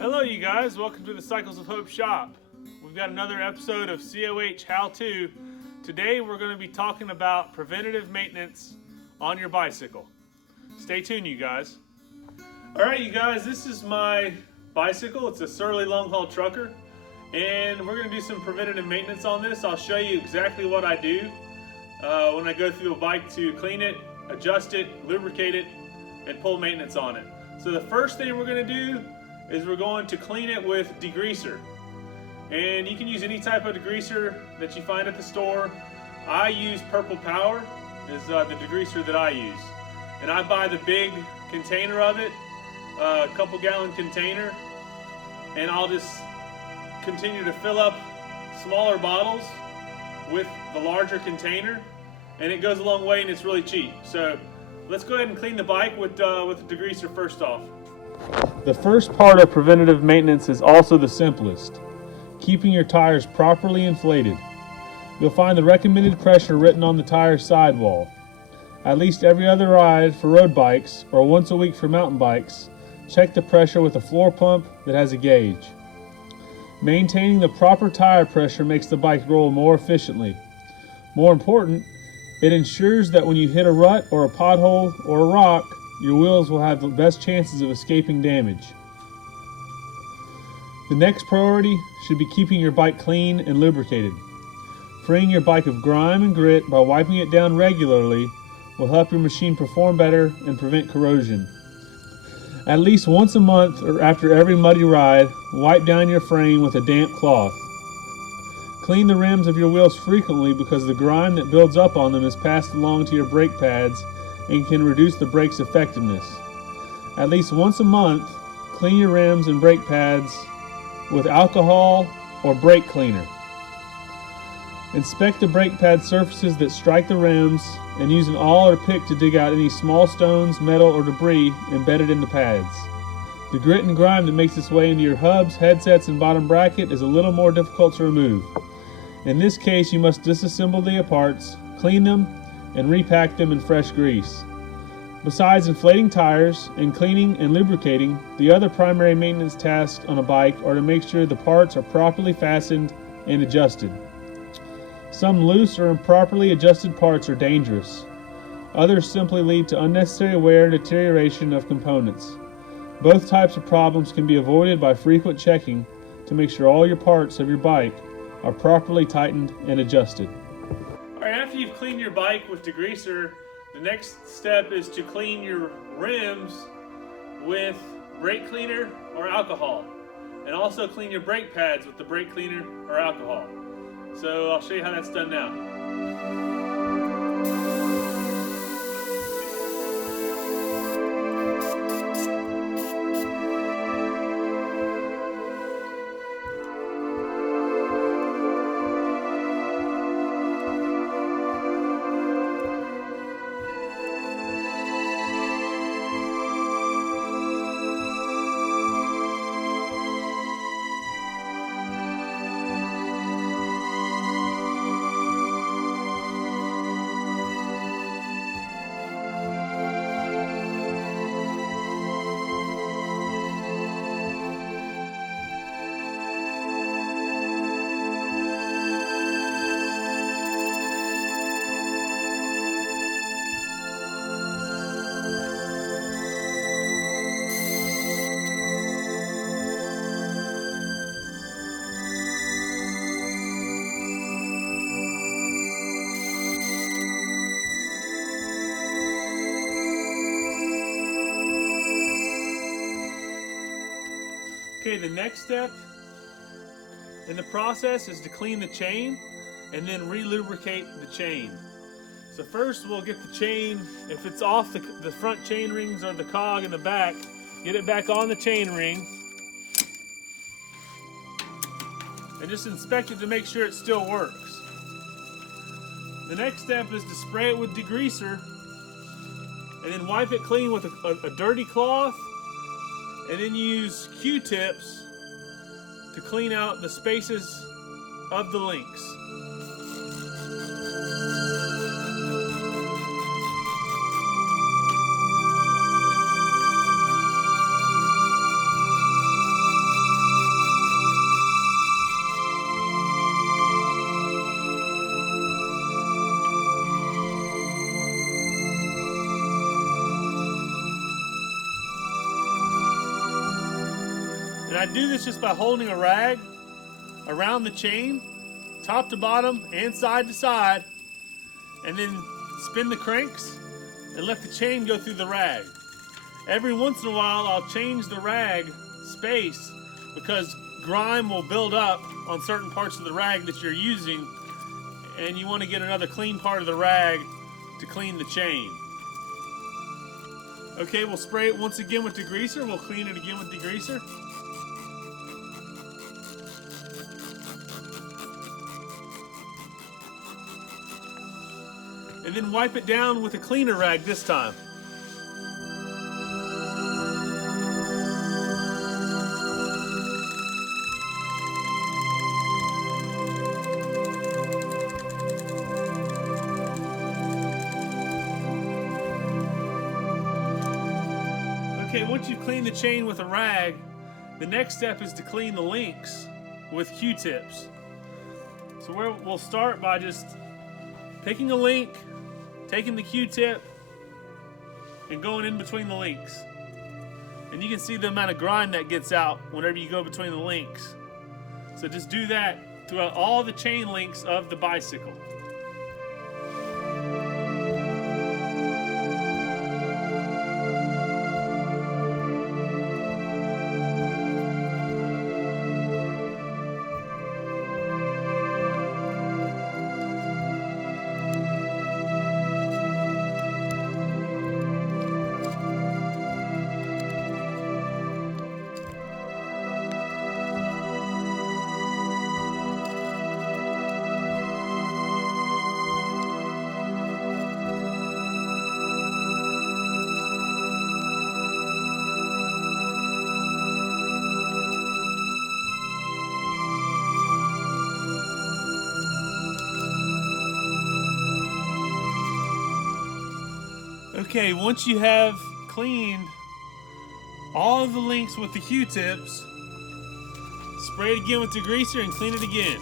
Hello you guys, welcome to the Cycles of Hope shop. We've got another episode of COH How To. Today we're going to be talking about preventative maintenance on your bicycle. Stay tuned you guys. Alright you guys, this is my bicycle. It's a Surly Long Haul Trucker and we're going to do some preventative maintenance on this. I'll show you exactly what I do when I go through a bike to clean it, adjust it, lubricate it, and pull maintenance on it. So the first thing we're going to do is we're going to clean it with degreaser. And you can use any type of degreaser that you find at the store. I use Purple Power is the degreaser that I use. And I buy the big container of it, a couple gallon container, and I'll just continue to fill up smaller bottles with the larger container, and it goes a long way and it's really cheap. So let's go ahead and clean the bike with the degreaser first off. The first part of preventative maintenance is also the simplest, keeping your tires properly inflated. You'll find the recommended pressure written on the tire sidewall. At least every other ride for road bikes or once a week for mountain bikes, check the pressure with a floor pump that has a gauge. Maintaining the proper tire pressure makes the bike roll more efficiently. More important, it ensures that when you hit a rut or a pothole or a rock, your wheels will have the best chances of escaping damage. The next priority should be keeping your bike clean and lubricated. Freeing your bike of grime and grit by wiping it down regularly will help your machine perform better and prevent corrosion. At least once a month or after every muddy ride, wipe down your frame with a damp cloth. Clean the rims of your wheels frequently because the grime that builds up on them is passed along to your brake pads and can reduce the brake's effectiveness. At least once a month, clean your rims and brake pads with alcohol or brake cleaner. Inspect the brake pad surfaces that strike the rims and use an awl or pick to dig out any small stones, metal, or debris embedded in the pads. The grit and grime that makes its way into your hubs, headsets, and bottom bracket is a little more difficult to remove. In this case, you must disassemble the parts, clean them, and repack them in fresh grease. Besides inflating tires and cleaning and lubricating, the other primary maintenance tasks on a bike are to make sure the parts are properly fastened and adjusted. Some loose or improperly adjusted parts are dangerous. Others simply lead to unnecessary wear and deterioration of components. Both types of problems can be avoided by frequent checking to make sure all your parts of your bike are properly tightened and adjusted. Alright, after you've cleaned your bike with degreaser, the next step is to clean your rims with brake cleaner or alcohol. And also clean your brake pads with the brake cleaner or alcohol. So I'll show you how that's done now. Okay, the next step in the process is to clean the chain and then re-lubricate the chain. So first we'll get the chain, if it's off the front chain rings or the cog in the back, get it back on the chain ring and just inspect it to make sure it still works. The next step is to spray it with degreaser and then wipe it clean with a dirty cloth, and then use Q-tips to clean out the spaces of the links. I do this just by holding a rag around the chain, top to bottom and side to side, and then spin the cranks and let the chain go through the rag. Every once in a while I'll change the rag space because grime will build up on certain parts of the rag that you're using, and you want to get another clean part of the rag to clean the chain. Okay, we'll spray it once again with degreaser. We'll clean it again with degreaser. And then wipe it down with a cleaner rag this time. Okay, once you've cleaned the chain with a rag, the next step is to clean the links with Q-tips. So we'll start by just picking a link, taking the Q-tip, and going in between the links. And you can see the amount of grime that gets out whenever you go between the links. So just do that throughout all the chain links of the bicycle. Okay, once you have cleaned all of the links with the Q-tips, spray it again with degreaser and clean it again.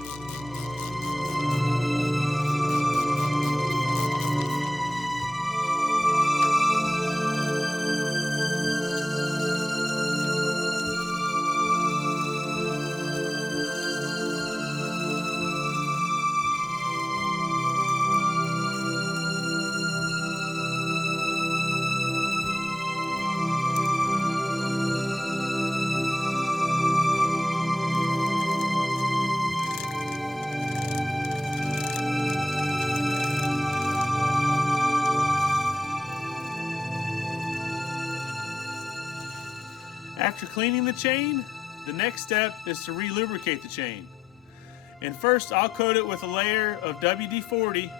After cleaning the chain, the next step is to re-lubricate the chain. And first I'll coat it with a layer of WD-40,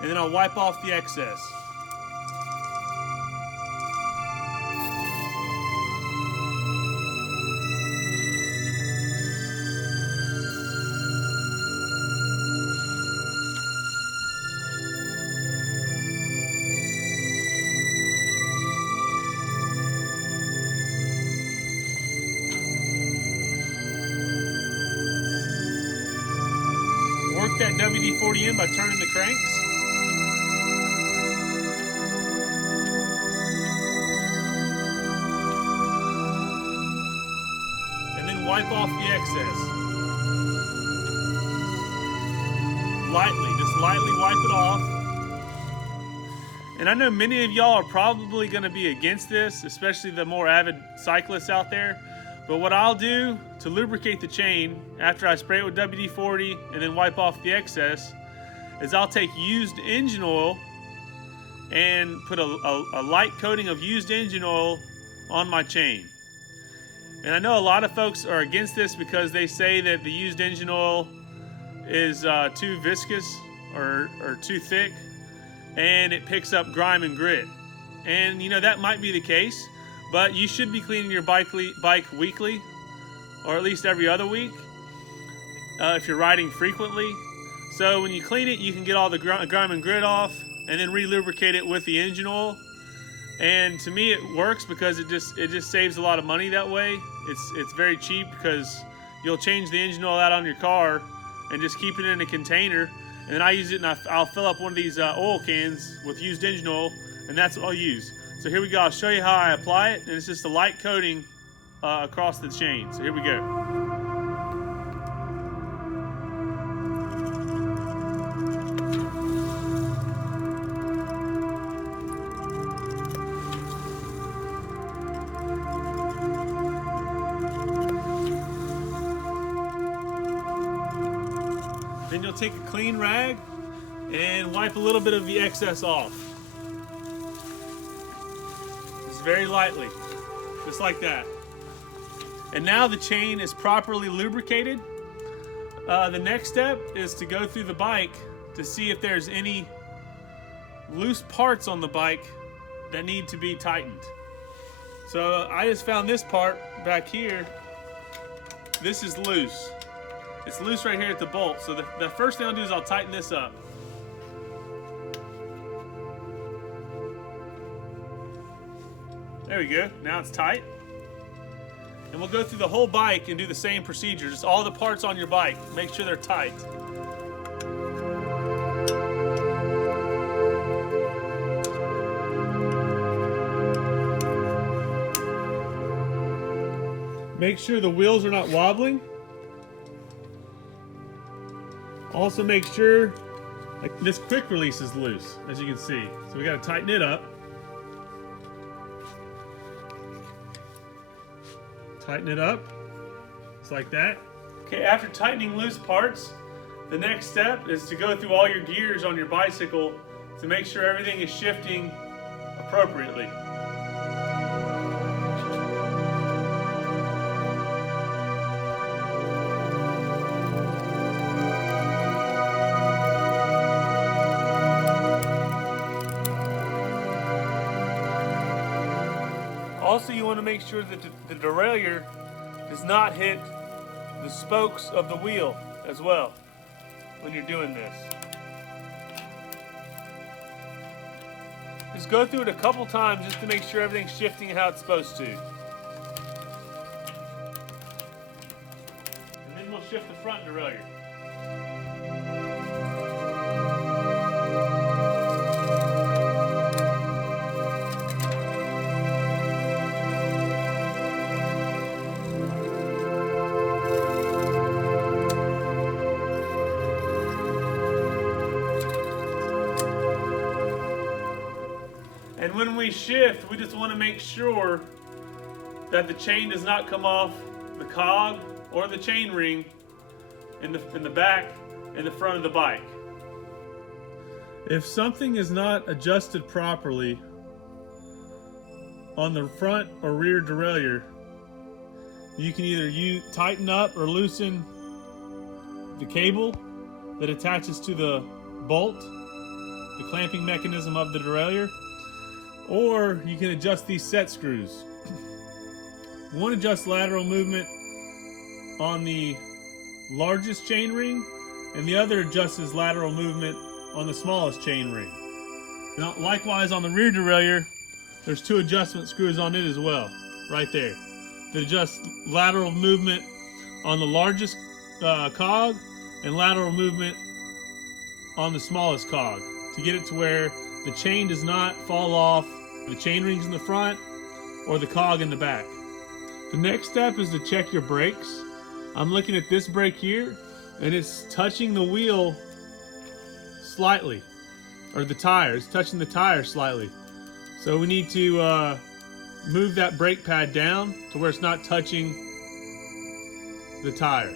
and then I'll wipe off the excess. Work that WD-40 in by turning the cranks. And then wipe off the excess. Just lightly wipe it off. And I know many of y'all are probably going to be against this, especially the more avid cyclists out there. But what I'll do to lubricate the chain after I spray it with WD-40 and then wipe off the excess is I'll take used engine oil and put a light coating of used engine oil on my chain. And I know a lot of folks are against this because they say that the used engine oil is too viscous or too thick, and it picks up grime and grit. And you know, that might be the case, but you should be cleaning your bike weekly, or at least every other week, if you're riding frequently. So when you clean it, you can get all the grime and grit off, and then re-lubricate it with the engine oil. And to me, it works because it just saves a lot of money that way. It's very cheap because you'll change the engine oil out on your car and just keep it in a container. And then I use it, and I'll fill up one of these oil cans with used engine oil, and that's what I'll use. So here we go. I'll show you how I apply it, and it's just a light coating across the chain. So here we go. Then you'll take a clean rag and wipe a little bit of the excess off. Just very lightly, just like that. And now the chain is properly lubricated. The next step is to go through the bike to see if there's any loose parts on the bike that need to be tightened. So I just found this part back here. This is loose. It's loose right here at the bolt. So the first thing I'll do is I'll tighten this up. There we go. Now it's tight. And we'll go through the whole bike and do the same procedure. Just all the parts on your bike. Make sure they're tight. Make sure the wheels are not wobbling. Also make sure like this quick release is loose, as you can see. So we got to tighten it up. Tighten it up, just like that. Okay, after tightening loose parts, the next step is to go through all your gears on your bicycle to make sure everything is shifting appropriately. Also, you want to make sure that the derailleur does not hit the spokes of the wheel as well when you're doing this. Just go through it a couple times just to make sure everything's shifting how it's supposed to. And then we'll shift the front derailleur. And when we shift, we just want to make sure that the chain does not come off the cog or the chain ring in the back and the front of the bike. If something is not adjusted properly on the front or rear derailleur, you can either tighten up or loosen the cable that attaches to the bolt, the clamping mechanism of the derailleur, or you can adjust these set screws. One adjusts lateral movement on the largest chain ring, and the other adjusts lateral movement on the smallest chain ring. Now, likewise on the rear derailleur, there's two adjustment screws on it as well, right there, that adjust lateral movement on the largest cog and lateral movement on the smallest cog to get it to where the chain does not fall off the chain rings in the front or the cog in the back. The next step is to check your brakes. I'm looking at this brake here, and it's touching the wheel slightly, or the tire. It's touching the tire slightly. So we need to move that brake pad down to where it's not touching the tire.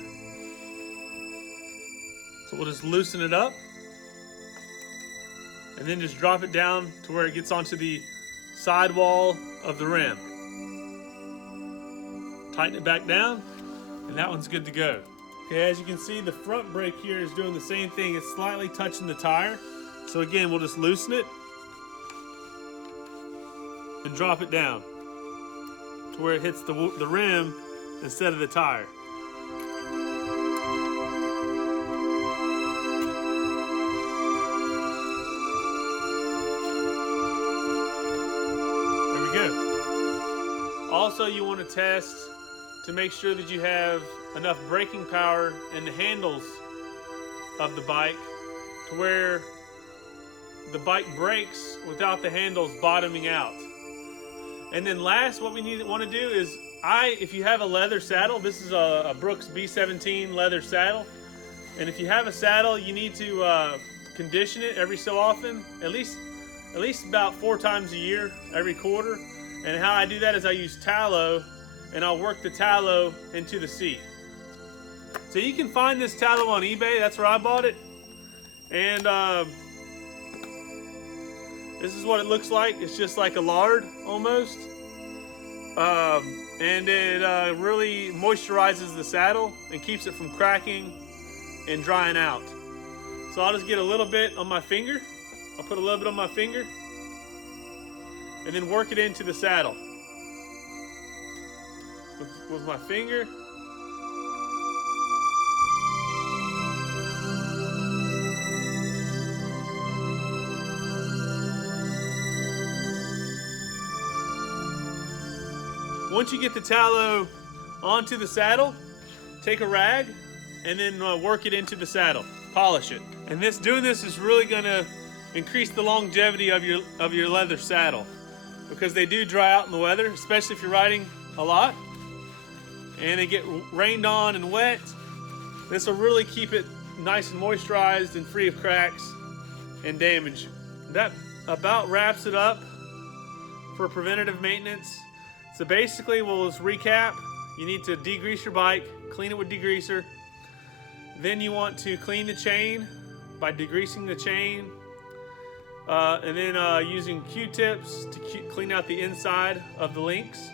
So we'll just loosen it up, and then just drop it down to where it gets onto the sidewall of the rim. Tighten it back down, and that one's good to go. Okay, as you can see, the front brake here is doing the same thing. It's slightly touching the tire. So again, we'll just loosen it and drop it down to where it hits the rim instead of the tire. Also, you want to test to make sure that you have enough braking power in the handles of the bike to where the bike brakes without the handles bottoming out. And then last, what we want to do is if you have a leather saddle, this is a Brooks B17 leather saddle, and if you have a saddle, you need to condition it every so often, at least about 4 times a year, every quarter. And how I do that is I use tallow, and I'll work the tallow into the seat. So you can find this tallow on eBay. That's where I bought it. And this is what it looks like. It's just like a lard almost. And it really moisturizes the saddle and keeps it from cracking and drying out. So I'll just get a little bit on my finger. I'll put a little bit on my finger and then work it into the saddle with my finger. Once you get the tallow onto the saddle, take a rag and then work it into the saddle. Polish it. And doing this is really going to increase the longevity of your leather saddle, because they do dry out in the weather, especially if you're riding a lot and they get rained on and wet. This will really keep it nice and moisturized and free of cracks and damage. That about wraps it up for preventative maintenance. So basically, we'll just recap. You need to degrease your bike, clean it with degreaser. Then you want to clean the chain by degreasing the chain. And then using Q-tips to clean out the inside of the links.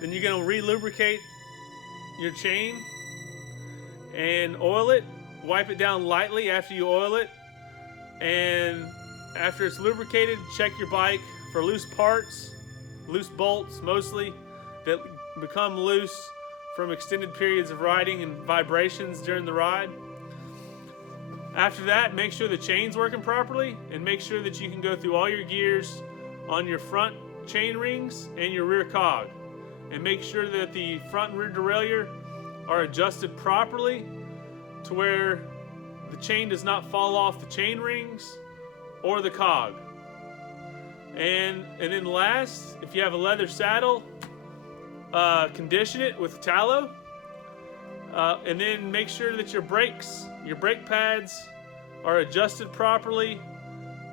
Then you're going to re-lubricate your chain and oil it. Wipe it down lightly after you oil it. And after it's lubricated, check your bike for loose parts. Loose bolts mostly that become loose from extended periods of riding and vibrations during the ride. After that, make sure the chain's working properly and make sure that you can go through all your gears on your front chain rings and your rear cog. And make sure that the front and rear derailleur are adjusted properly to where the chain does not fall off the chain rings or the cog. And then last, if you have a leather saddle, condition it with tallow, and then make sure that your brake pads are adjusted properly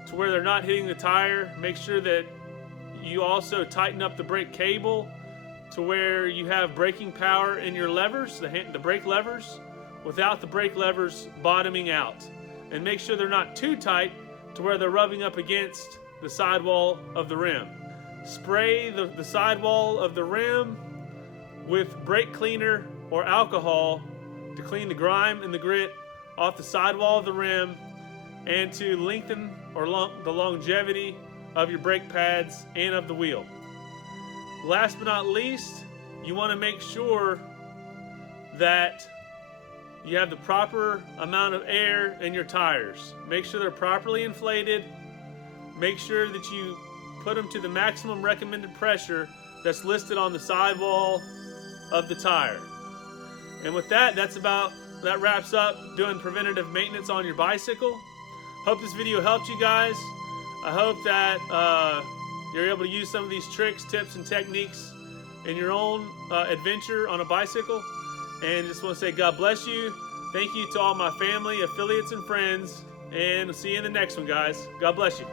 to where they're not hitting the tire. Make sure that you also tighten up the brake cable to where you have braking power in your levers, the brake levers, without the brake levers bottoming out. And make sure they're not too tight to where they're rubbing up against the sidewall of the rim. Spray the sidewall of the rim with brake cleaner or alcohol to clean the grime and the grit off the sidewall of the rim and to lengthen the longevity of your brake pads and of the wheel. Last but not least, you want to make sure that you have the proper amount of air in your tires. Make sure they're properly inflated. Make sure that you put them to the maximum recommended pressure that's listed on the sidewall of the tire. And with that, that wraps up doing preventative maintenance on your bicycle. Hope this video helped you guys. I hope that you're able to use some of these tricks, tips, and techniques in your own adventure on a bicycle. And just want to say God bless you. Thank you to all my family, affiliates, and friends. And see you in the next one, guys. God bless you.